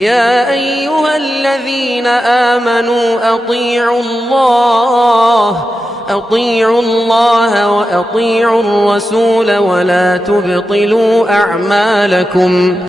يا أيها الذين آمنوا أطيعوا الله وأطيعوا الرسول ولا تبطلوا أعمالكم.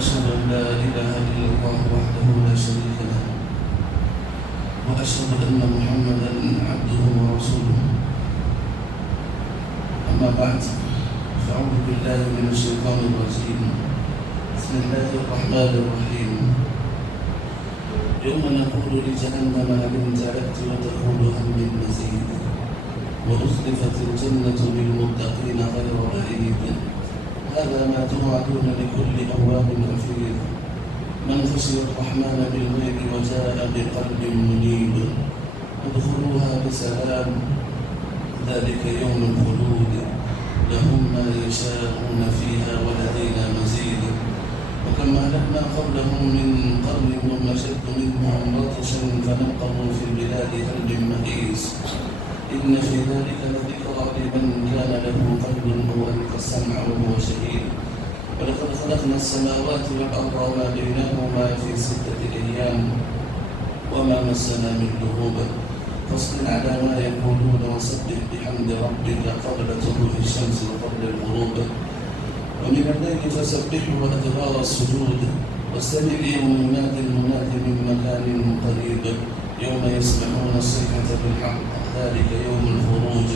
وأشهد أن لا إله إلا الله وحده لا شريك له وأشهد أن محمدا عبده ورسوله. أما بعد، فأعوذ بالله من الشيطان الرجيم. بسم الله الرحمن الرحيم. يوم نقول لجهنم هل امتلأت وتقول هل من مزيد وأزلفت الجنة للمتقين غير بعيد. هذا ما توعدون لكل أواب حفيظ من خشي الرحمن بالغيب وجاء بقلب منيب. ادخلوها بسلام ذلك يوم الخلود لهم ما يشاءون فيها ولدينا مزيد. وكما أهلكنا قبلهم من قرن هم أشد منهم بطشا فنقبوا في البلاد هل من محيص. إن في ذلك لذكرى لمن كان له قلب أو ألقى السمع وهو شهيد. ولقد خلقنا السماوات والأرض وما بينهما في 6 أيام وما مسنا من لغوب. فاصبر على ما يقولون وسبح بحمد ربك قبل طلوع الشمس وقبل الغروب ومن الليل فسبحه وأدبار السجود. واستمع ليوم ينادي المنادي من مكان قريب يوم يسمعون الصيحة بالحق ذلك يوم الخروج.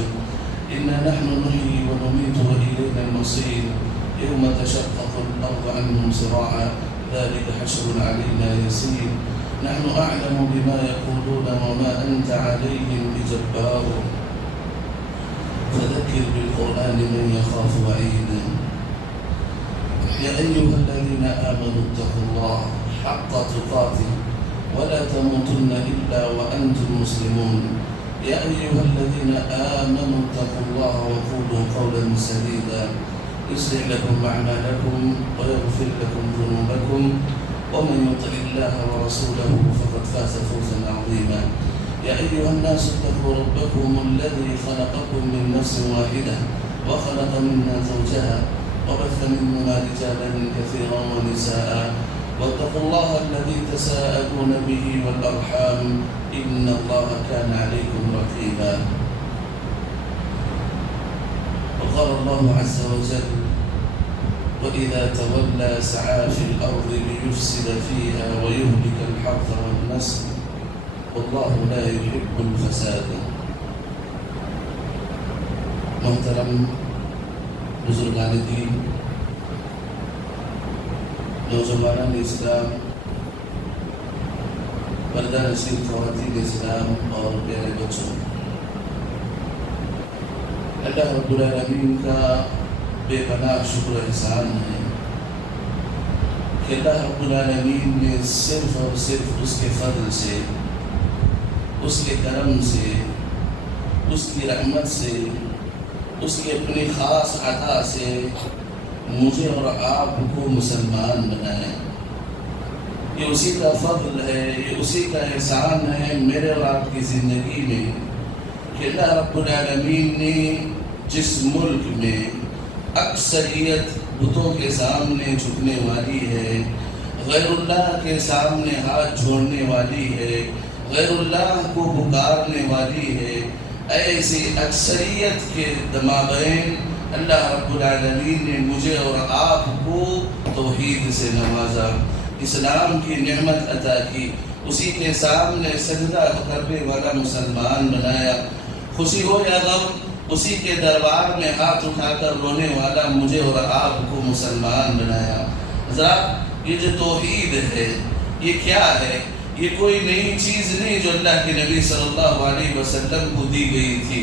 إنا نحن نحيي ونميت وإلينا المصير. يوم تشقق الأرض عنهم صراعا ذلك حشر علينا يسير. نحن أعلم بما يقولون وما أنت عليهم بجبار. فذكر بالقرآن من يخاف وعيد. يا أيها الذين آمنوا اتقوا الله حق تقاته ولا تموتن إلا وأنتم مسلمون. يا أيها الذين آمنوا اتقوا الله وقولوا قولا سديدا يصلح لكم أعمالكم ويغفر لكم ذنوبكم ومن يطع الله ورسوله فقد فاز فوزا عظيما. يا أيها الناس اتقوا ربكم الذي خلقكم من نفس واحدة وخلق منها زوجها وبث منهما رجالا كثيرا ونساء واتقوا الله الذي تساءلون به والأرحام إن الله كان عليكم رقيبا. وقال الله عز وجل وإذا تولى سعى في الأرض ليفسد فيها ويهلك الحرث والنسل والله لا يحب الفساد. محترم بزرگان دین، نوجوانان اسلام، پردہ نشین خواتین اسلام اور پیارے بچوں، اللہ رب العالمین کا بے پناہ شکر احسان ہے کہ اللہ رب العالمین نے صرف اور صرف اس کے فضل سے، اس کے کرم سے، اس کی رحمت سے، اس کی اپنی خاص عطا سے مجھے اور آپ کو مسلمان بنائے. یہ اسی کا فضل ہے، یہ اسی کا احسان ہے میرے اور آپ کی زندگی میں کہ اللہ رب العالمین نے جس ملک میں اکثریت بتوں کے سامنے جھکنے والی ہے، غیر اللہ کے سامنے ہاتھ جوڑنے والی ہے، غیر اللہ کو پکارنے والی ہے، ایسی اکثریت کے مابین اللہ رب العالمین نے مجھے اور آپ کو توحید سے نوازا، اسلام کی نعمت عطا کی، اسی کے سامنے سجدہ کرنے والا مسلمان بنایا. خوشی ہو یا غم اسی کے دربار میں ہاتھ اٹھا کر رونے والا مجھے اور آپ کو مسلمان بنایا. حضرات، یہ جو توحید ہے یہ کیا ہے؟ یہ کوئی نئی چیز نہیں جو اللہ کے نبی صلی اللہ علیہ وسلم کو دی گئی تھی،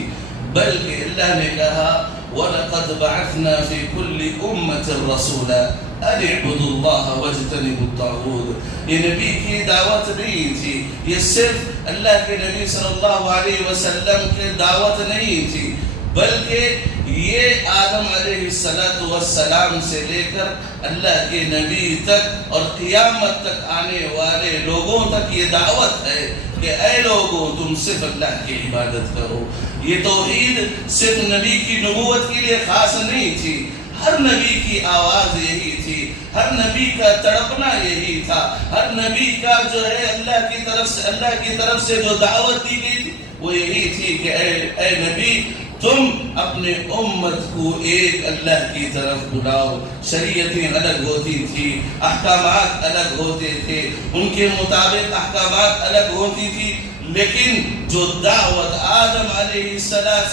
بلکہ اللہ نے کہا وَلَقَدْ بَعَثْنَا فِي كُلِّ أُمَّةٍ رَسُولًا. ان اعبدوا اللہ واجتنبوا الطاغوت. یہ نبی کی دعوت نہیں تھی، یہ صرف اللہ کے نبی صلی اللہ علیہ وسلم کی دعوت نہیں تھی، بلکہ یہ آدم علیہ السلام سے لے کر اللہ کے نبی تک اور قیامت تک آنے والے لوگوں تک یہ دعوت ہے کہ اے لوگوں تم صرف اللہ کی عبادت کرو. یہ توحید صرف نبی کی نبوت کے لیے خاص نہیں تھی، ہر نبی کی آواز یہی تھی، ہر نبی کا تڑپنا یہی تھا، ہر نبی کا جو ہے اللہ کی طرف سے جو دعوت دی گئی تھی وہ یہی تھی کہ اے نبی تم اپنے امت کو ایک اللہ کی طرف بلاؤ. شریعتیں الگ ہوتی تھی، احکامات الگ ہوتے تھے، ان کے مطابق احکامات الگ ہوتی تھی، لیکن جو دعوت آدم علیہ السلام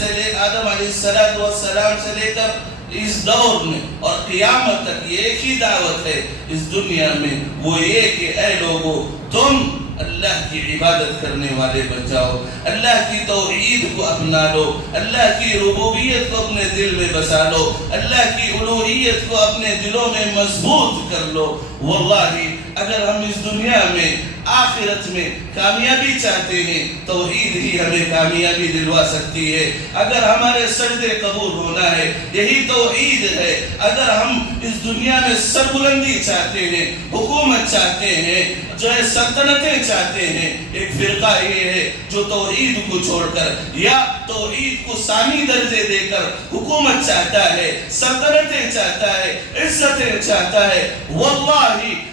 سے لے کر اس دور میں اور قیامت تک یہ ایک ہی دعوت ہے اس دنیا میں، وہ یہ کہ اے لوگوں تم اللہ کی عبادت کرنے والے بن جاؤ، اللہ کی توحید کو اپنا لو، اللہ کی ربوبیت کو اپنے دل میں بسا لو، اللہ کی الوہیت کو اپنے دلوں میں مضبوط کر لو. واللہ اگر ہم اس دنیا میں آخرت میں کامیابی چاہتے ہیں توحید ہی ہمیں کامیابی دلوا سکتی ہے. اگر ہمارے سجدے قبول ہونا ہے یہی توحید ہے. اگر ہم اس دنیا میں سربلندی چاہتے ہیں، حکومت چاہتے ہیں، جو ہے سلطنتیں چاہتے ہیں، ایک فرقہ یہ ہے جو توحید کو چھوڑ کر یا توحید کو ثانی درجے دے کر حکومت چاہتا ہے، سلطنتیں چاہتا ہے، عزتیں چاہتا ہے. واللہ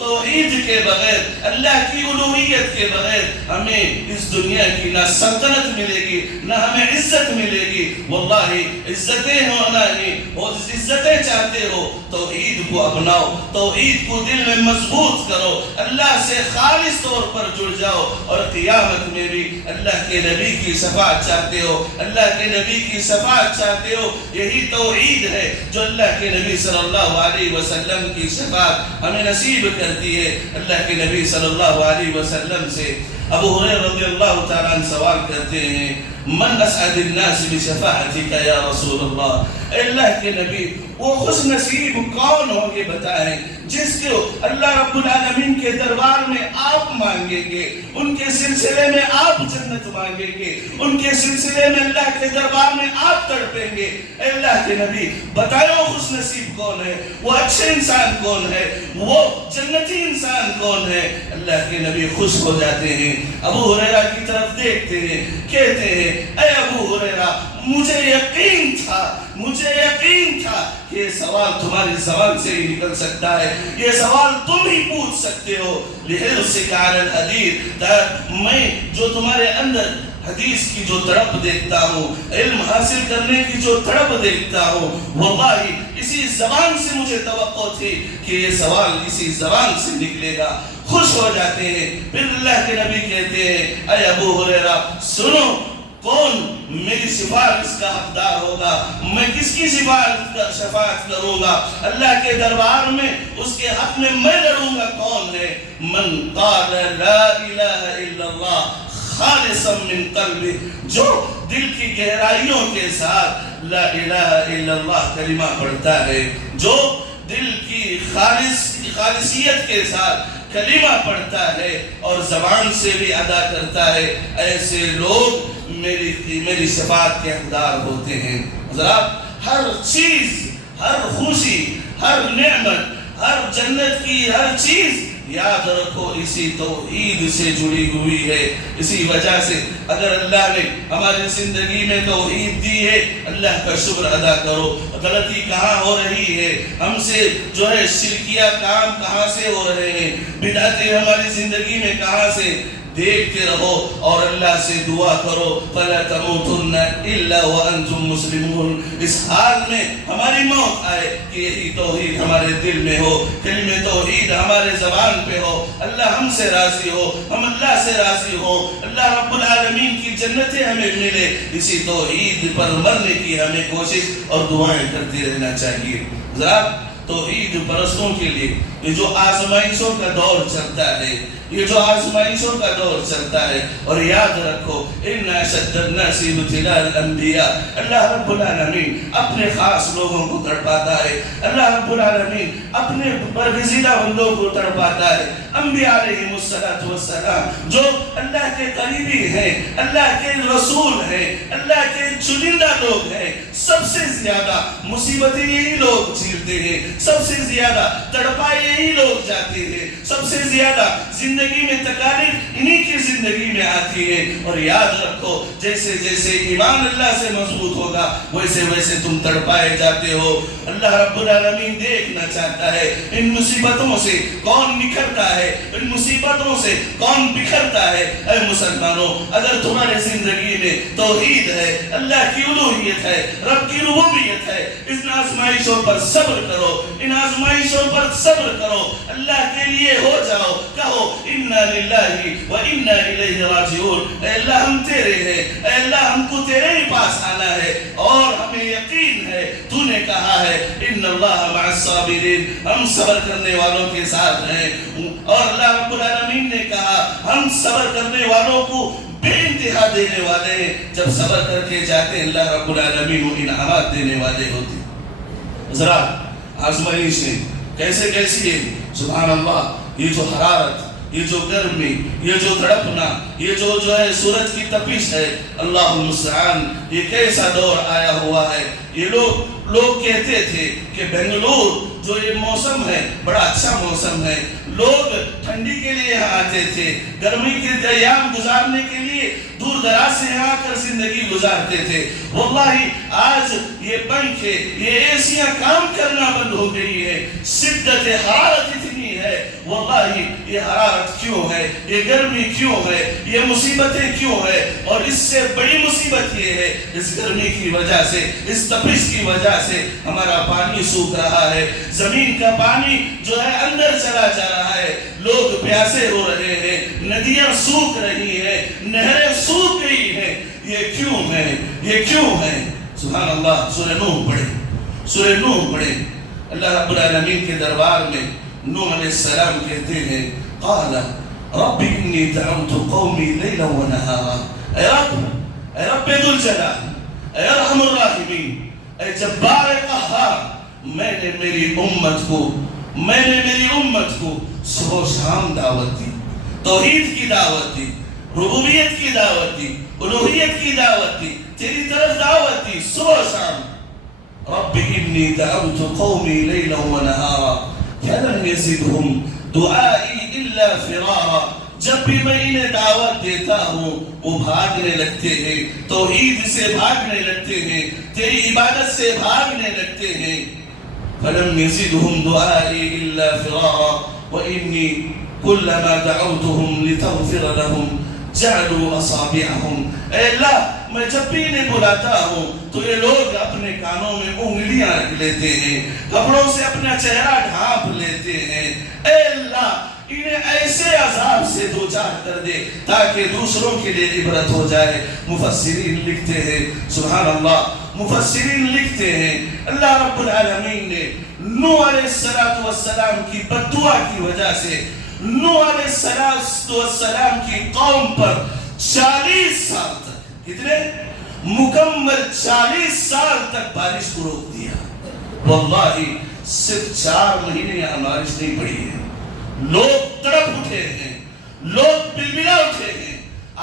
توحید کے بغیر، اللہ کی الوہیت کے بغیر ہمیں اس دنیا کی نہ سلطنت ملے گی نہ ہمیں عزت ملے گی. واللہ عزتیں ہونا ہی، اور عزتیں چاہتے ہو توحید کو اپناؤ، توحید کو دل میں مضبوط کرو، اللہ سے خالص طور پر جڑ جاؤ، اور قیامت میں بھی اللہ کے نبی کی شفاعت چاہتے ہو، اللہ کے نبی کی شفاعت چاہتے ہو. یہی توحید ہے جو اللہ کے نبی صلی اللہ علیہ وسلم کی شفاعت ہمیں نصیب کرتی ہے. اللہ کے نبی صلی اللہ علیہ وسلم سے ابو ہریرہ رضی اللہ تعالیٰ عنہ سوال کرتے ہیں، من اسعد الناس بشفاعتک یا رسول اللہ. اے اللہ کے نبی وہ خوش نصیب کون ہوں گے بتائیں جس کو اللہ رب العالمین کے دربار میں آپ مانگیں گے، ان کے سلسلے میں آپ جنت مانگیں گے، ان کے سلسلے میں اللہ کے دربار میں آپ تڑپیں گے. اے اللہ کے نبی بتائیں خوش نصیب کون ہے، وہ اچھے انسان کون ہے، وہ جنتی انسان کون ہے. اللہ کے نبی خوش ہو جاتے ہیں، ابو ہریرہ کی طرف دیکھتے ہیں، کہتے ہیں اے ابو ہریرہ مجھے یقین تھا کہ یہ سوال تمہاری زبان سے ہی نکل سکتا ہے، یہ سوال تم ہی پوچھ سکتے ہو. لحرصک علی الحدیث، میں جو تمہارے اندر حدیث کی جو تڑپ دیکھتا ہوں، علم حاصل کرنے کی جو تڑپ دیکھتا ہوں، واللہ اسی زبان سے مجھے توقع تھی کہ یہ سوال اسی زبان سے نکلے گا. خوش ہو جاتے ہیں. پھر اللہ کے نبی کہتے ہیں اے ابو ہریرہ سنو، کون میری سفارش کا حقدار ہوگا، میں کس کی شفاعت کروں گا اللہ کے دربار میں، اس کے حق میں لڑوں گا. کون ہے؟ من قال لا الہ الا اللہ خالصا من قلبہ، جو دل کی گہرائیوں کے ساتھ لا الہ الا اللہ کلمہ پڑھتا ہے، جو دل کی خالصیت کے ساتھ کلمہ پڑھتا ہے اور زبان سے بھی ادا کرتا ہے، ایسے لوگ میری شفاعت کے حقدار ہوتے ہیں. حضرات ہر چیز، ہر خوشی، ہر نعمت، ہر جنت کی ہر چیز یاد رکھو اسی توحید سے جڑی ہوئی ہے. اسی وجہ سے اگر اللہ نے ہماری زندگی میں توحید دی ہے اللہ کا شکر ادا کرو. غلطی کہاں ہو رہی ہے، ہم سے جو ہے شرکیہ کام کہاں سے ہو رہے ہیں، بدعتیں ہماری زندگی میں کہاں سے، دیکھتے رہو اور اللہ سے دعا کرو. فَلَا تَمُوتُنَّ إِلَّا وَأَنْتُمْ مُسْلِمُونَ. اس حال میں ہماری موت آئے کہ یہی توحید ہمارے دل میں ہو، کلمہ توحید ہمارے زبان پہ ہو، اللہ ہم سے راضی ہو، ہم اللہ سے راضی ہو، اللہ رب العالمین کی جنتیں ہمیں ملے. اسی توحید پر مرنے کی ہمیں کوشش اور دعائیں کرتے رہنا چاہیے. ذرا توحید پرستوں کے لیے یہ جو آزمائشوں کا دور چلتا ہے، یہ جو آزمائشوں کا دور چلتا ہے، اور یاد رکھو ان اشد الناس ابتلاء الانبیاء، اللہ رب العالمین اپنے خاص لوگوں کو تڑپاتا ہے، اللہ رب العالمین اپنے برگزیدہ بندوں کو تڑپاتا ہے۔ انبیاء علیہ السلام جو اللہ کے قریبی ہیں، اللہ کے رسول ہیں، اللہ کے چنندہ لوگ ہیں، سب سے زیادہ مصیبتیں یہی لوگ جھیلتے ہیں، سب سے زیادہ تڑپائے یہی لوگ جاتے ہیں، سب سے زیادہ زندگی میں تکالیف انہی کی زندگی میں آتی ہے۔ اور یاد رکھو جیسے جیسے ایمان اللہ سے مضبوط ہوگا ویسے ویسے تم تڑپائے جاتے ہو۔ اللہ رب العالمین دیکھنا چاہتا ہے ان مصیبتوں سے کون نکھرتا ہے، ان مصیبتوں سے کون بکھرتا ہے۔ اے مسلمانوں، اگر تمہارے زندگی میں توحید ہے، اللہ کی الوہیت ہے، رب کی ربوبیت ہے، ان آزمائشوں پر صبر کرو، ان آزمائشوں پر صبر کرو، اللہ کے لیے ہو جاؤ، کہو انا للہ و انا الیہ راجعون۔ اے اللہ ہم تیرے ہیں، اے اللہ ہم کو تیرے ہی پاس آنا ہے، اور ہمیں یقین ہے تو نے کہا ہے ان اللہ مع الصابرین، ہم صبر کرنے والوں کے ساتھ ہیں۔ اور اللہ رب العالمین نے کہا ہم صبر کرنے والوں کو بے انتہا دینے والے ہیں۔ جب صبر کر کے جاتے ہیں اللہ رب العالمین وہ انعامات دینے والے ہوتے ہیں۔ ذرا آزمائشیں کیسے کیسی ہے، سبحان اللہ، یہ جو حرارت، یہ جو گرمی، یہ جو تڑپنا، یہ جو ہے سورج کی تپش ہے، اللہ المستعان، یہ کیسا دور آیا ہوا ہے۔ یہ لوگ کہتے تھے کہ بنگلور جو یہ موسم ہے بڑا اچھا موسم ہے، لوگ ٹھنڈی کے لیے یہاں آتے تھے، گرمی کے ایام گزارنے کے لیے دور دراز سے یہاں کر زندگی گزارتے تھے۔ واللہ آج یہ پنکھے، یہ ایسیاں کام کرنا بند ہو گئی ہے، شدت حرارت اتنی ہے۔ واللہ یہ حرارت کیوں ہے، یہ گرمی کیوں ہے، یہ مصیبتیں کیوں ہے؟ اور اس سے بڑی مصیبت یہ ہے اس گرمی کی وجہ سے، اس تپش کی وجہ سے ہمارا پانی سوکھ رہا ہے، زمین کا پانی جو ہے اندر چلا جا رہا ہے، لوگ پیاسے ہو رہے ہیں، ندیاں سوکھ رہی ہیں، نہریں سوکھ گئی ہیں۔ یہ کیوں ہے، یہ کیوں ہے؟ سبحان اللہ، سورہ نوح پڑھیں، سورہ نوح پڑھیں۔ اللہ رب العالمین کے دربار میں نوح علیہ السلام کہتے ہیں قال رب انی دعوت قومی لیلا و نہارا، اے رب ذو الجلال، اے ارحم الراحمین، اے جبار قہار، میں نے میری امت کو صبح و شام دعوت دی، توحید کی دعوت دی، ربوبیت کی دعوت دی، الوہیت کی دعوت دی، تیری طرف دعوت دی صبح و شام۔ رب انی دعوت قومی لیلا و نہارا فلم یزدہم دعائی الا فرارا، جب بھی میں انہیں دعوت دیتا ہوں وہ بھاگنے لگتے ہیں، توحید سے بھاگنے لگتے ہیں، تیری عبادت سے بھاگنے لگتے ہیں۔ فلم یزدہم دعائی الا فرارا وانی کلما دعوتہم لتغفر لہم جعلوا اصابعہم، اے اللہ میں جب بھی انہیں بلاتا ہوں تو یہ لوگ اپنے کانوں میں انگلیاں رکھ لیتے ہیں، کپڑوں سے اپنا چہرہ ڈھانپ لیتے ہیں۔ اے اللہ انہیں ایسے عذاب سے دوچار کر دے تاکہ دوسروں کے لیے عبرت ہو جائے۔ مفسرین لکھتے ہیں، سبحان اللہ، مفسرین لکھتے ہیں اللہ رب العالمین نے نوح علیہ السلام کی بد دعا کی وجہ سے نوح علیہ السلام کی قوم پر 40 سال تک، کتنے؟ مکمل 40 سال تک بارش کو روک دیا۔ واللہ صرف 4 مہینے یہاں بارش نہیں پڑی ہے، لوگ تڑپ اٹھے ہیں، لوگ بلبلا اٹھے ہیں،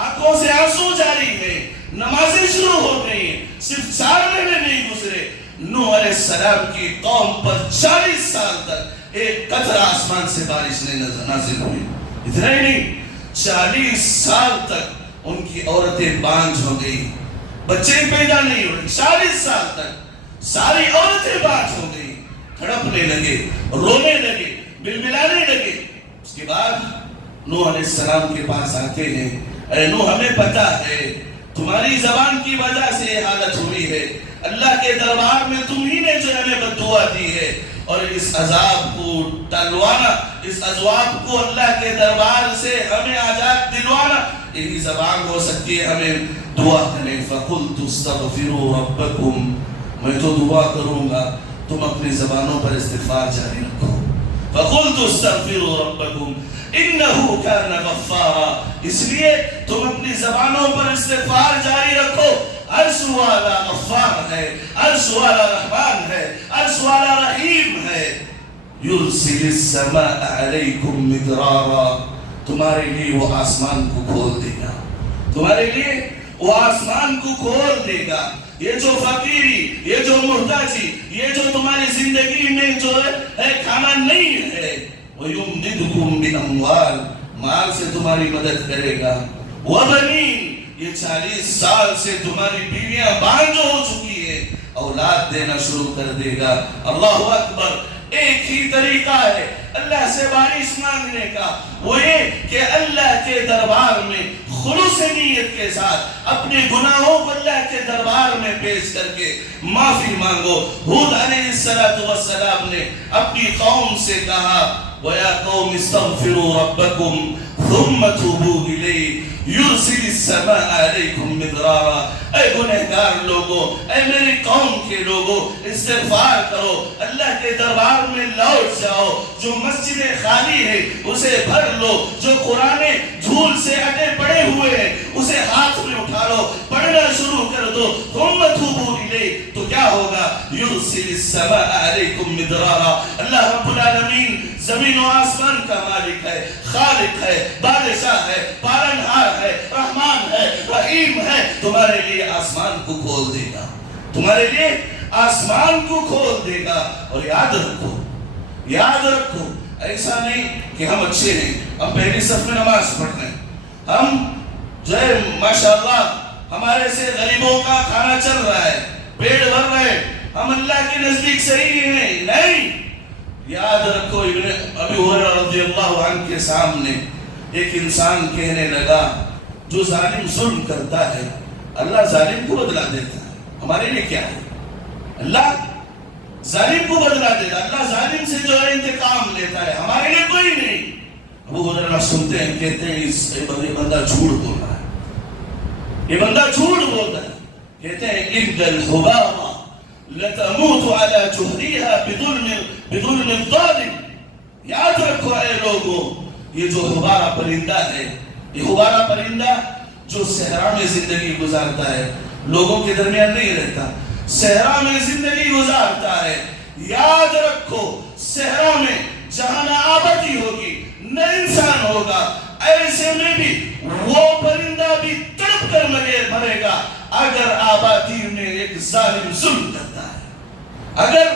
آنکھوں سے آنسو جاری ہیں، نمازیں شروع ہو گئی ہیں۔ صرف 4 مہینے نہیں گزرے، نوح علیہ السلام کی قوم پر 40 سال تک ایک قطرہ آسمان سے بارش نہیں نازل ہوئی۔ اتنا ہی نہیں، 40 سال تک ان کی عورتیں بانجھ ہو گئی، بچے پیدا نہیں ہوئے۔ 40 سال تک ساری عورتیں بانجھ ہو گئی، تڑپنے لگے، رونے لگے، بلبلانے لگے۔ اس کے بعد نوح علیہ السلام کے پاس آتے ہیں، اے نوح ہمیں پتا ہے تمہاری زبان کی وجہ سے یہ حالت ہوئی ہے، اللہ کے دربار میں تم ہی نے جو ہمیں بد دعا دی ہے، اور اس عذاب کو ٹلوانا، اس عذاب کو اللہ کے دربار سے ہمیں آزاد دلوانا یہی زبان ہو سکتی ہے، ہمیں دعا کریں۔ فَقُلْتُ اسْتَغْفِرُوا رَبَّكُمْ، میں تو دعا کروں گا، تم اپنی زبانوں پر استغفار جاری رکھو۔ فقلت استغفروا ربکم انہ کان غفارا. اس لیے تم اپنی زبانوں پر استغفار جاری رکھو. عرش والا غفار ہے، عرش والا رحمان ہے، عرش والا رحیم ہے. یرسل السماء علیکم مدرارا. تمہارے لیے وہ آسمان کو کھول دے گا، تمہارے لیے وہ آسمان کو کھول دے گا. یہ جو فقیری، یہ جو محتاجی، یہ جو تمہاری زندگی میں جو ہے کھانا نہیں ہے، وَيُمْدِدُكُمْ بِأَمْوَالٍ، مال سے تمہاری مدد کرے گا. وَبَنِينَ، یہ 40 سال سے تمہاری بیویاں بانجھ ہو چکی ہے، اولاد دینا شروع کر دے گا. اللہ اکبر. ایک ہی طریقہ ہے اللہ سے بارش مانگنے کا، وہ یہ کہ اللہ کے دربار میں خلوص نیت کے ساتھ اپنے گناہوں کو اللہ کے دربار میں پیش کر کے معافی مانگو. ہود علیہ السلام نے اپنی قوم سے کہا وَيَا قَوْمِ اسْتَغْفِرُوا رَبَّكُمْ ثُمَّ تُوبُوا إِلَيْهِ يُرْسِلِ السَّمَاءَ عَلَيْكُمْ مِدْرَارًا. اے گنہگار لوگوں، اے میری قوم کے لوگوں، استغفار کرو، اللہ کے دربار میں لوٹ جاؤ. جو مسجدیں خالی ہے اسے بھر لو، جو قرآن دھول سے اٹے پڑے ہوئے ہیں اسے ہاتھ میں اٹھا لو، پڑھنا شروع کر دو. ثُمَّ تُوبُوا إِلَيْهِ. تو کیا ہوگا؟ يُرْسِلِ السَّمَاءَ عَلَيْكُمْ مِدْرَارًا. اللہ رب العالمین زمین و آسمان کا مالک ہے، خالق ہے، بادشاہ ہے، پالنہار ہے، رحمان ہے، رحیم ہے. تمہارے لیے آسمان کو کھول دے گا، تمہارے لیے آسمان کو کھول دے گا. اور یاد رکھو، یاد رکھو، ایسا نہیں کہ ہم اچھے ہیں، ہم پہلی صف میں نماز پڑھ رہے ہیں، ہم جو ہے ماشاءاللہ ہمارے سے غریبوں کا کھانا چل رہا ہے، پیٹ بھر رہے، ہم اللہ کے نزدیک صحیح ہیں. نہیں. یاد رکھو ابی ہریرہ رضی اللہ عنہ کے سامنے ایک انسان کہنے لگا جو ظالم ظلم کرتا ہے اللہ ظالم کو بدلا دیتا ہے. ہمارے لیے کیا ہے؟ اللہ ظالم کو بدلا دیتا ہے، اللہ ظالم سے جو ہے انتقام لیتا ہے، ہمارے لیے کوئی نہیں. ابو ہریرہ سنتے ہیں، کہتے ہیں یہ بندہ جھوٹ بول رہا ہے، یہ بندہ جھوٹ بول رہا ہے. کہتے ہیں اِنَّ الْحُبَارَ لَتَمُوتُ عَلَى جُهْرِهَا بِظُلْمِ الظَّالِمِ. یاد رکھو اے لوگوں، یہ جو حبارہ پرندہ ہے، یہ حبارہ پرندہ جو صحرا میں زندگی گزارتا ہے، لوگوں کے درمیان نہیں رہتا، صحرا میں زندگی گزارتا ہے. یاد رکھو صحرا میں جہاں نہ آبادی ہوگی نہ انسان ہوگا، ایسے میں بھی وہ پرندہ بھی تڑپ کر مرے گا اگر آبادی میں ایک ظالم ظلم کرتا ہے. اگر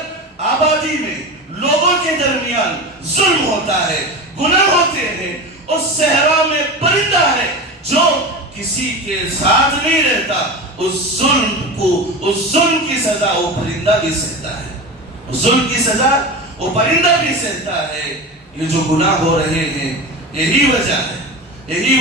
آبادی میں لوگوں کے درمیان ظلم ہوتا ہے، گناہ ہوتے ہیں، اس صحرا میں پرندہ ہے جو کسی کے ساتھ نہیں رہتا، اس ظلم کی سزا وہ پرندہ بھی سہتا ہے، اس ظلم کی سزا وہ پرندہ بھی سہتا ہے. یہ جو گناہ ہو رہے ہیں یہی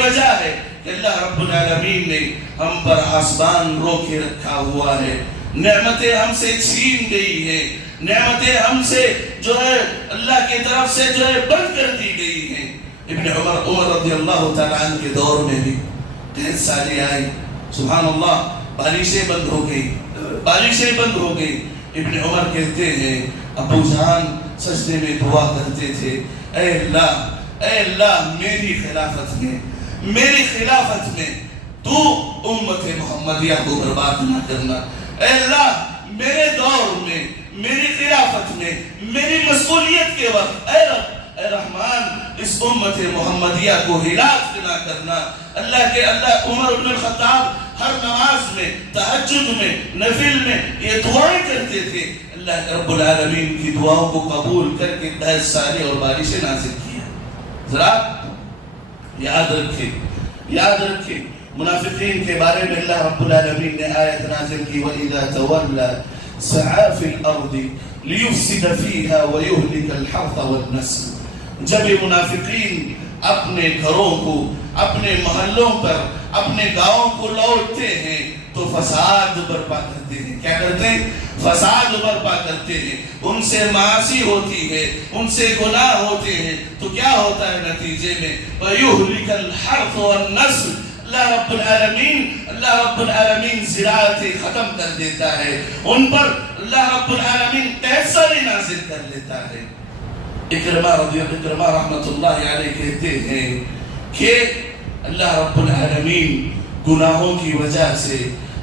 وجہ ہے کہ اللہ رب العالمین نے ہم پر آسمان رو کے رکھا ہوا ہے، نعمتیں ہم سے چھین گئی ہیں، نعمتیں ہم سے جو ہے اللہ کی طرف سے جو ہے بند کر دی گئی ہیں. ابن عمر رضی اللہ تعالیٰ عنہ کے دور میں بھی قحط سالی آئی، سبحان اللہ، بارشیں بند ہو گئی. ابن عمر کہتے ہیں ابو جان سجدے میں دعا کرتے تھے، اے اللہ میری خلافت میں تو امت محمدیہ کو برباد نہ کرنا. اے اللہ میرے دور میں، میری خلافت میں، میری مسئولیت کے وقت اے رحمان اس امت محمدیہ کو ہلاک نہ کرنا. اللہ عمر بن الخطاب ہر نماز میں، تہجد میں، نفل میں یہ دعائیں کرتے تھے. اللہ رب العالمین کی دعاؤں کو قبول کر کے قحط سالی اور بارشیں نازل کیا. ذرا یاد رکھیں منافقین کے بارے میں اللہ رب العالمین نے آیت نازل کی وَإِذَا تَوَلَّى سَعَى فِي الْأَرْضِ لِيُفْسِدَ فِيهَا وَيُهْلِكَ الْحَرْثَ وَالنَّسْلَ. جب یہ منافقین اپنے گھروں کو، اپنے محلوں پر، اپنے گاؤں کو لوٹتے ہیں تو فساد برپا کرتے ہیں. کیا کرتے ہیں؟ فساد برپا کرتے ہیں. ان سے معاصی ہوتی ہے، ان سے گناہ ہوتے ہیں، تو کیا ہوتا ہے نتیجے میں؟ وَيُهْلِكَ الْحَرْثَ وَالنَّسْلَ. اللہ رب العالمین زراعتیں ختم کر دیتا ہے، ان پر اللہ رب العالمین قحط سالی نازل کر لیتا ہے. اکرمہ رحمت اللہ علیہ کہتے ہیں کہ اللہ رب العالمین گناہوں کی وجہ سے،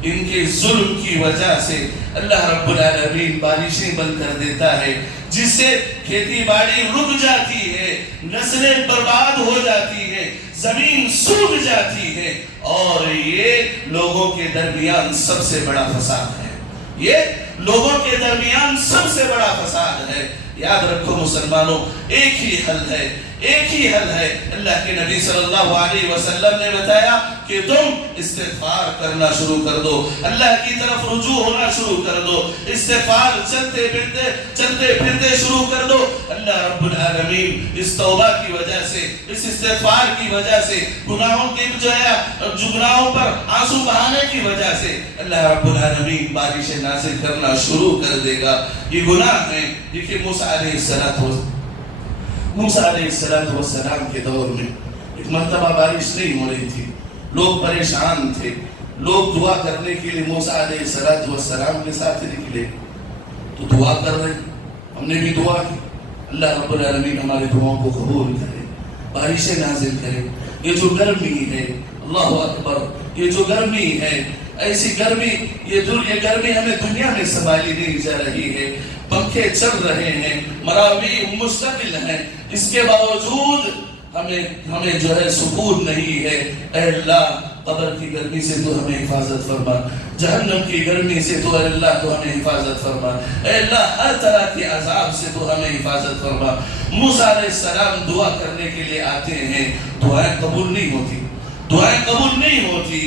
ان کے ظلم کی وجہ سے اللہ رب العالمین بارشیں بند کر دیتا ہے، جس سے کھیتی باڑی رک جاتی ہے، نسلیں برباد ہو جاتی ہیں، زمین سوکھ جاتی ہے، اور یہ لوگوں کے درمیان سب سے بڑا فساد ہے۔ یہ لوگوں کے درمیان سب سے بڑا فساد ہے۔ یاد رکھو مسلمانوں، ایک ہی حل ہے، ایک ہی حل ہے۔ اللہ کے نبی صلی اللہ علیہ وسلم نے بتایا کہ تم استغفار کرنا شروع کر دو، اللہ کی طرف رجوع ہونا شروع کر دو، استغفار چلتے پھرتے شروع کر دو۔ اللہ رب العالمین اس توبہ کی وجہ سے، اس استغفار کی وجہ سے، گناہوں کے گناہوں پر آنسو بہانے کی وجہ سے اللہ رب العالمین بارشیں نازل کرنا شروع کر دے گا۔ یہ گناہ ہیں۔ دیکھیے موسیٰ علیہ السلام کے دور میں ایک مرتبہ بارش نہیں ہو رہی تھی، لوگ پریشان تھے، لوگ دعا کرنے کے لیے موسیٰ علیہ السلام کے ساتھ نکلے، تو دعا کر رہے، ہم نے بھی دعا کی، اللہ رب العالمین ہمارے دعاؤں کو قبول کرے، بارشیں نازل کرے۔ یہ جو گرمی ہے، اللہ اکبر، یہ جو گرمی ہے، ایسی گرمی، یہ گرمی ہمیں دنیا میں سنبھالی نہیں جا رہی ہے۔ پنکھے چل رہے ہیں، مراویح مستقل ہیں، اس کے باوجود ہمیں جو ہے سکون نہیں ہے۔ اے اللہ قبر کی گرمی سے تو ہمیں حفاظت فرما، جہنم کی گرمی سے تو اے اللہ تو ہمیں حفاظت فرما، اے اللہ ہر طرح کے عذاب سے تو ہمیں حفاظت فرما۔ موسیٰ علیہ السلام دعا کرنے کے لیے آتے ہیں، دعائیں قبول نہیں ہوتی، دعائیں قبول نہیں ہوتی۔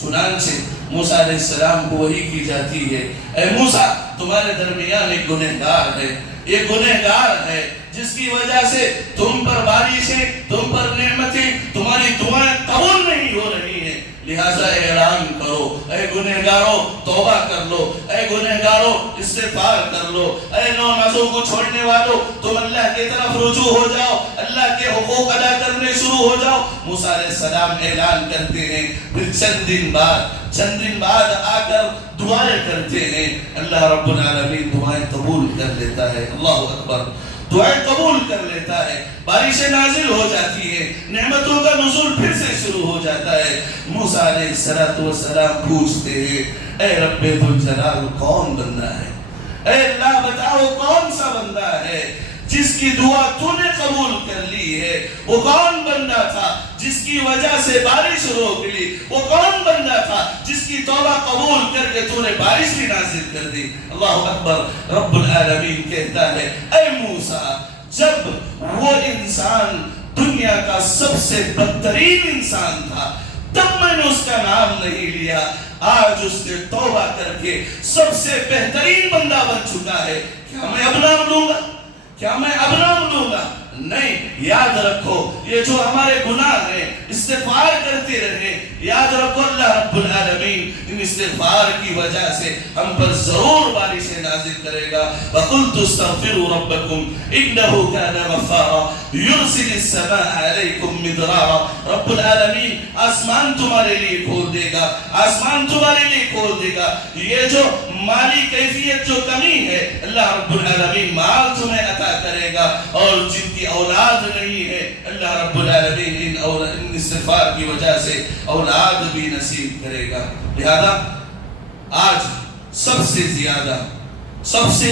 چنانچہ موسیٰ علیہ السلام کو وحی کی جاتی ہے، اے موسیٰ تمہارے درمیان ایک گنہگار ہے، ایک گنہگار ہے جس کی وجہ سے تم پر بارشیں، تم پر نعمتیں، تمہاری دعائیں قبول نہیں ہو رہی ہیں، لہٰذا اعلان کرو، اے گنہگاروں توبہ کر لو، اے گنہگاروں استغفار کر لو، اے نمازوں کو چھوڑنے والوں تم اللہ کی طرف رجوع ہو جاؤ، اللہ کے حقوق ادا کرنے شروع ہو جاؤ۔ موسیٰ علیہ السلام اعلان کرتے ہیں، پھر چند دن بعد آ کر دعائیں کرتے ہیں، اللہ رب العالمین دعائیں قبول کر لیتا ہے۔ اللہ اکبر، دعائیں قبول کر لیتا ہے، بارشیں نازل ہو جاتی ہے، نعمتوں کا نزول پھر سے شروع ہو جاتا ہے۔ موسیٰ علیہ السلام پوچھتے ہیں، اے رب ذوالجلال کون بندہ ہے؟ اے اللہ بتاؤ کون سا بندہ ہے جس کی دعا تو نے قبول کر لی ہے؟ وہ کون بندہ تھا جس کی وجہ سے بارش روک لی؟ وہ کون بندہ تھا جس کی توبہ قبول کر کے تو نے بارش بھی نازل کر دی؟ اللہ اکبر، رب العالمین کہتا ہے، اے موسیٰ جب وہ انسان دنیا کا سب سے بدترین انسان تھا تب میں نے اس کا نام نہیں لیا، آج اس نے توبہ کر کے سب سے بہترین بندہ بن چکا ہے، کیا میں اب نام لوں گا؟ کیا میں اب نام لوں گا؟ نہیں۔ یاد رکھو یہ جو ہمارے گناہ ہیں، استغفار کرتے رہے، یاد رکھو اللہ رب العالمین ان استغفار کی وجہ سے ہم پر ضرور بارشیں نازل کرے گا۔ وَقُلْتُ اسْتَغْفِرُوا رَبَّكُمْ إِنَّهُ كَانَ غَفَّارًا يُرْسِلِ السَّمَاءَ عَلَيْكُمْ مِدْرَارًا۔ رب العالمین آسمان تمہارے لیے کھول دے گا، آسمان تمہارے لیے کھول دے گا۔ یہ جو مالی کیفیت جو کمی ہے، اللہ رب العالمین مال تمہیں عطا کرے گا، اور جن کی اولاد نہیں ہے اللہ رب العالمین ان استغفار کی وجہ سے اولاد بھی نصیب کرے گا۔ لہذا آج سب سے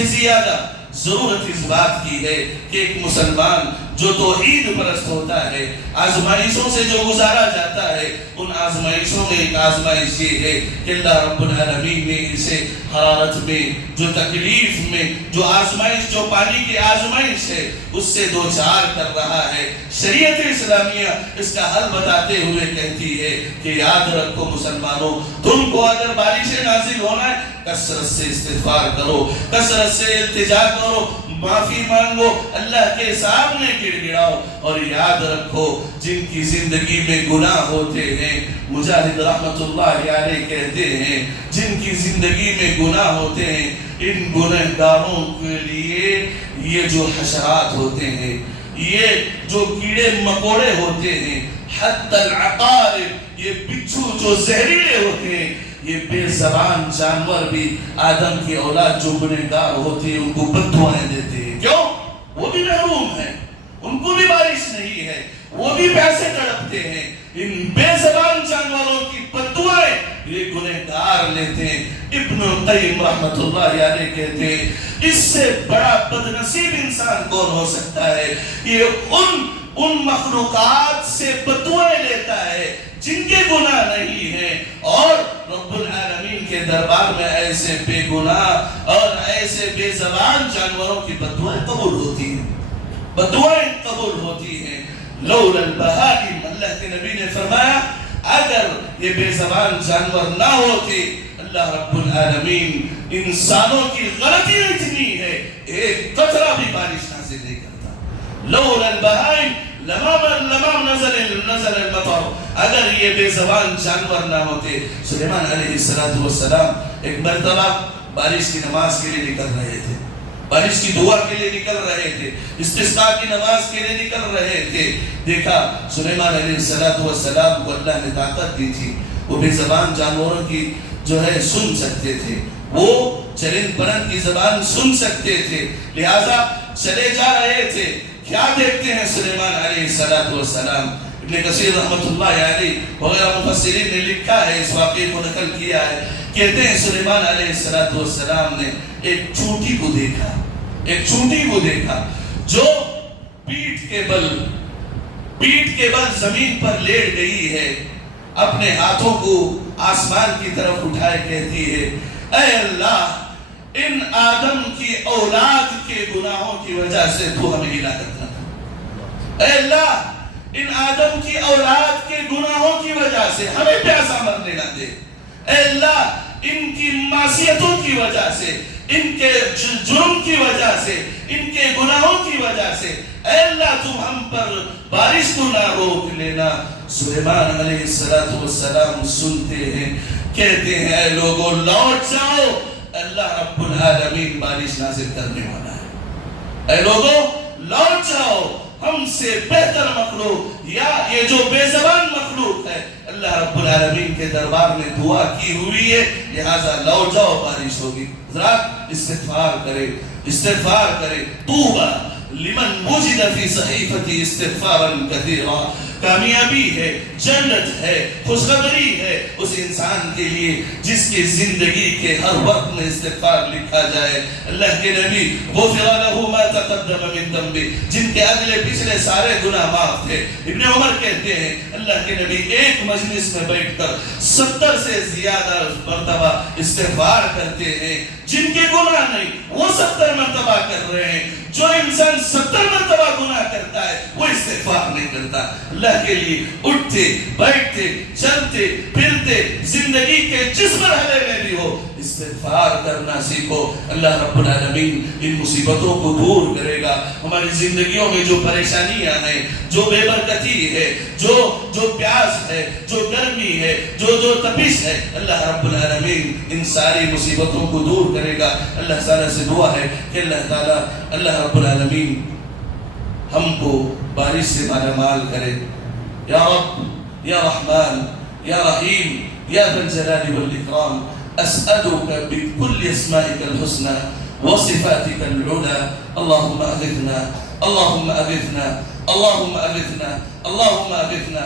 زیادہ ضرورت اس بات کی ہے کہ ایک مسلمان جو توحید پرست ہوتا ہے، آزمائشوں سے جو گزارا جاتا ہے، ان آزمائشوں میں ایک آزمائش یہ ہے کہ اللہ رب العالمین نے اسے حرارت میں، جو تکلیف میں، جو آزمائش، جو پانی کی آزمائش ہے، اس سے دو چار کر رہا ہے۔ شریعت اسلامیہ اس کا حل بتاتے ہوئے کہتی ہے کہ یاد رکھو مسلمانوں، تم کو اگر بارشیں نازل ہونا ہے، کثرت سے استغفار کرو، کثرت سے التجا کرو، معافی مانگو، اللہ کے سامنے گڑ گڑاؤ، اور یاد رکھو جن کی زندگی میں گناہ ہوتے ہیں، مجاہد رحمت اللہ علیہ کہتے ہیں، جن کی زندگی میں گناہ ہوتے ہیں، ان گنہگاروں کے لیے یہ جو حشرات ہوتے ہیں، یہ جو کیڑے مکوڑے ہوتے ہیں، حتی العقارب، یہ بچھو جو زہریلے ہوتے ہیں، یہ بے زبان جانور بھی آدم کی اولاد جو گنہگار ہوتے ہیں ان کو بد دعائیں دیتے ہیں۔ کیوں؟ وہ بھی محروم ہیں، بھی بارش نہیں ہے، وہ بھی پیسے تڑپتے ہیں. ان بے زبان جانوروں کی بددعائیں یہ گنہگار لیتے ہیں. ابن القیم رحمت اللہ علیہ کہتے ہیں اس سے بڑا بدنصیب انسان کون ہو سکتا ہے؟ یہ ان مخلوقات سے بددعائیں لیتا ہے جن کے گناہ نہیں ہیں، اور رب العالمین کے دربار میں ایسے بے گناہ اور ایسے بے زبان جانوروں کی بددعائیں قبول ہوتی ہیں، بددعائیں قبول ہوتی ہیں. لولا البہائم، اللہ کے نبی نے فرمایا اگر یہ بے زبان جانور نہ ہوتے، اللہ رب العالمین انسانوں کی غلطی اتنی ہے ایک قطرہ بھی بارش نازل نہیں کرتا. لولا البہائم لما نزل المطر، اگر یہ بے زبان جانور نہ ہوتے. سلیمان علیہ السلام ایک مرتبہ بارش کی نماز کے لیے نکل رہے تھے، بارش کی دعا کے لیے نکل رہے تھے، استسقاء کی نماز کے لیے نکل رہے تھے. دیکھا سلیمان علیہ السلام کو اللہ نے طاقت دی تھی، وہ بے زبان جانوروں کی جو ہے سن سکتے تھے، وہ چرند پرند کی زبان سن سکتے تھے، لہذا چلے جا رہے تھے. کیا دیکھتے ہیں سلیمان علیہ السلام؟ ابن کثیر رحمت اللہ علیہ وغیرہ مفسرین نے لکھا ہے، اس واقعے کو نقل کیا ہے. کہتے ہیں سلیمان علیہ السلام نے ایک چونٹی کو دیکھا، ایک چونٹی کو دیکھا جو پیٹھ کے بل زمین پر لیٹ گئی ہے، اپنے ہاتھوں کو آسمان کی طرف اٹھائے کہتی ہے اے اللہ ان آدم کی اولاد کے گناہوں کی وجہ سے تو ہمیں ہلاکت نہ کر. اے اللہ ان آدم کی اولاد کے گناہوں کی وجہ سے ہمیں پیاسا مرنے نہ دے. اے اللہ ان کی معصیتوں کی وجہ سے، ان کے جرم کی وجہ سے، ان کے گناہوں کی وجہ سے اے اللہ تم ہم پر بارش کو نہ روک لینا. سلیمان علیہ السلام سنتے ہیں، کہتے ہیں اے لوگوں لوٹ جاؤ، اللہ رب العالمین بارش نازل کرنے والا ہے. اے لوگوں لوٹ جاؤ، ہم سے بہتر مخلوق یا یہ جو بے زبان مخلوق ہے اللہ رب العالمین کے دربار میں دعا کی ہوئی ہے، لہذا لوٹ جاؤ بارش ہوگی. ذرا استغفار کرے. توبہ لمن وجد فی صحیفتی استغفارا کثیرا، کامیابی ہے، جنت ہے، خوشخبری ہے اس انسان کے لیے جس کی زندگی کے ہر وقت میں استغفار لکھا جائے. اللہ کے نبی غفر له ما تقدم من ذنبه، جن کے اگلے پچھلے سارے گناہ معاف تھے. ابن عمر کہتے ہیں اللہ کے نبی ایک مجلس میں بیٹھ کر 70 سے زیادہ مرتبہ استغفار کرتے ہیں. جن کے گناہ نہیں وہ 70 مرتبہ کر رہے ہیں. جو انسان 70 مرتبہ گناہ کرتا ہے وہ استغفار نہیں کرتا. اللہ کے لیے اٹھتے بیٹھتے چلتے پھرتے زندگی کے جس مرحلے میں بھی ہو استغفار کرنا سیکھو. اللہ رب العالمین ان مصیبتوں کو دور کرے گا. ہماری زندگیوں میں جو پریشانیاں ہیں، جو بے برکتی ہے، جو پیاس ہے، جو گرمی ہے، جو تپش ہے، اللہ رب العالمین ان ساری مصیبتوں کو دور کرے گا. اللہ تعالیٰ سے دعا ہے کہ اللہ رب العالمین ہم کو بارش سے مالا مال کرے. یا رب یا رحمان یا رحیم یا ذا الجلال والاکرام، اسألك بكل اسمائك الحسنى وصفاتك العلى اللهم اغثنا اللهم اغثنا اللهم اغثنا اللهم اغثنا.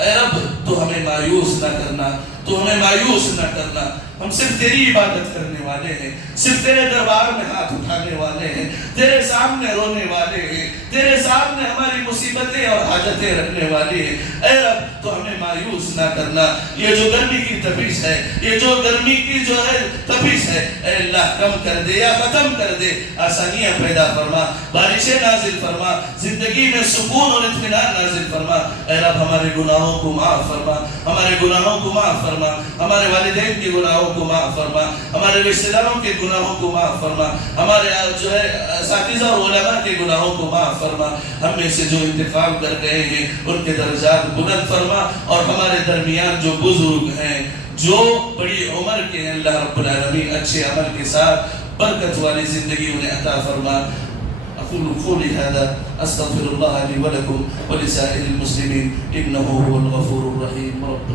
اے رب تو ہمیں مایوس نہ کرنا، تو ہمیں مایوس نہ کرنا. ہم صرف تیری عبادت کرنے والے ہیں، صرف تیرے دربار میں ہاتھ اٹھانے والے ہیں، تیرے سامنے رونے والے ہیں، تیرے سامنے ہماری مصیبتیں اور حاجتیں رکھنے والے ہیں. اے رب تو ہمیں مایوس نہ کرنا. یہ جو گرمی کی تپش ہے، یہ جو گرمی کی جو ہے تپش ہے، اے اللہ کم کر دے یا ختم کر دے. آسانیاں پیدا فرما، بارشیں نازل فرما، زندگی میں سکون اور اطمینان نازل فرما. اے رب ہمارے گناہوں کو معاف فرما، ہمارے گناہوں کو معاف فرما، ہمارے والدین کے گناہوں کو معاف فرما، ہمارے رشتہ داروں کے گناہوں کو معاف فرما، ہمارے جو ہے اساتذہ اور علماء کے گناہوں کو معاف فرما. ہم میں سے جو انتقال کر گئے ہیں ان کے درجات بلند فرما، اور ہمارے درمیان جو بزرگ ہیں جو بڑی عمر کے ہیں اللہ رب العالمین اچھے عمل کے ساتھ برکت والی زندگی انہیں عطا فرما. اقول قولي هذا استغفر الله لي ولكم ولسائر المسلمين انه هو الغفور الرحيم. رب